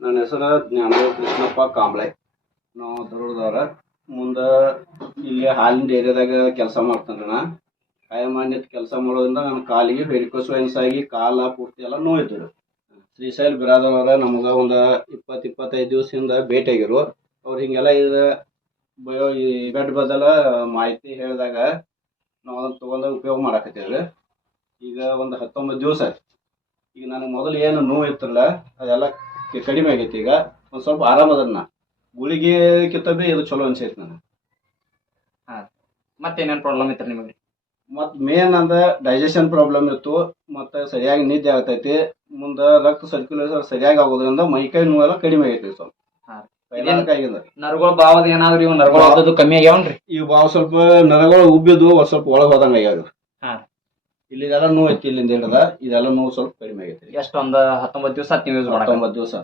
ನನ್ನ ಹೆಸರು ಜ್ಞಾನದೇವ ಕೃಷ್ಣಪ್ಪ ಕಾಂಬ್ಳೆ. ನಾವು ದರೋಡದವ್ರ ಮುಂದೆ ಇಲ್ಲಿ ಹಾಲಿನ ಏರಿಯಾದಾಗ ಕೆಲಸ ಮಾಡ್ತೇನೆ ನಾ. ಕಾಯಮಾನ್ಯದ ಕೆಲಸ ಮಾಡೋದ್ರಿಂದ ನನ್ನ ಕಾಲಿಗೆ ವೆರಿಕೋಸ್ ಆಗಿ ಕಾಲ ಪೂರ್ತಿ ಎಲ್ಲ ನೋಯ್ತು ಶ್ರೀಶೈಲ್ ಬಿರಾದವರ ನಮ್ಗೆ ಒಂದು ಇಪ್ಪತ್ತು ಇಪ್ಪತ್ತೈದು ದಿವಸದಿಂದ ಭೇಟಿಯಾಗಿರು. ಅವ್ರು ಹಿಂಗೆಲ್ಲ ಇದು ಬಯೋ ಈ ಬೆಡ್ ಬದಲ ಮಾಹಿತಿ ಹೇಳಿದಾಗ ನಾವು ಅದನ್ನು ತೊಗೊಂಡು ಉಪಯೋಗ ಮಾಡಾಕತ್ತೀವಿ ಈಗ ಒಂದು ಹತ್ತೊಂಬತ್ತು ದಿವಸ ಈಗ ನನಗೆ ಮೊದಲು ಏನು ನೋವು ಇತ್ತಲ್ಲ, ಅದೆಲ್ಲ ಕಡಿಮೆ ಆಗೈತಿ. ಈಗ ಒಂದ್ ಸ್ವಲ್ಪ ಆರಾಮದನ್ನ ಗುಳಿಗೆ ಕಿತ್ತ ಬಿ ಇದು ಚಲೋ ಅನ್ಸೈತಿ ನನಗೆ. ಮತ್ತೇನೇನ್ ಪ್ರಾಬ್ಲಮ್ ಇತ್ತು ನಿಮಗೆ? ಮತ್ತು ಮೇನ್ ಅಂದ್ರೆ ಡೈಜೆಷನ್ ಪ್ರಾಬ್ಲಮ್ ಇತ್ತು. ಮತ್ತೆ ಸರಿಯಾಗಿ ನಿದ್ದೆ ಆಗ್ತೈತಿ. ಮುಂದೆ ರಕ್ತ ಸರ್ಕ್ಯುಲೇಷನ್ ಸರಿಯಾಗಿ ಆಗೋದ್ರಿಂದ ಮೈಕೈ ನೋವೆಲ್ಲ ಕಡಿಮೆ ಆಗೈತಿ ಸ್ವಲ್ಪ. ನರಗಳು ಬಾವದ ಏನಾದ್ರೂ ಇವ್ ನರಗಳು ಕಮ್ಮಿ ಆಗ್ಯಾವನ್ರಿ? ಇವ್ ಬಾವು ಸ್ವಲ್ಪ ನರಗಳು ಉಬ್ಬಿದ್ದು ಒಂದ್ ಸ್ವಲ್ಪ ಒಳಗೆ ಹೋದಂಗ ಆಗ್ಯಾವ. ಇಲ್ಲಿ ಇದೆಲ್ಲ ನೋವು ಐತಿ ಇಲ್ಲಿಂದ ಹಿಡ್ದ ಇದೆಲ್ಲ ನೋವು ಸ್ವಲ್ಪ ಕಡಿಮೆ ಆಗೈತಿ. ಎಷ್ಟ್ ಒಂದ್ ಹತ್ತೊಂಬತ್ತು ದಿವಸ ನೀವು ಯೂಸ್ ಹತ್ತೊಂಬತ್ತು ದಿವಸ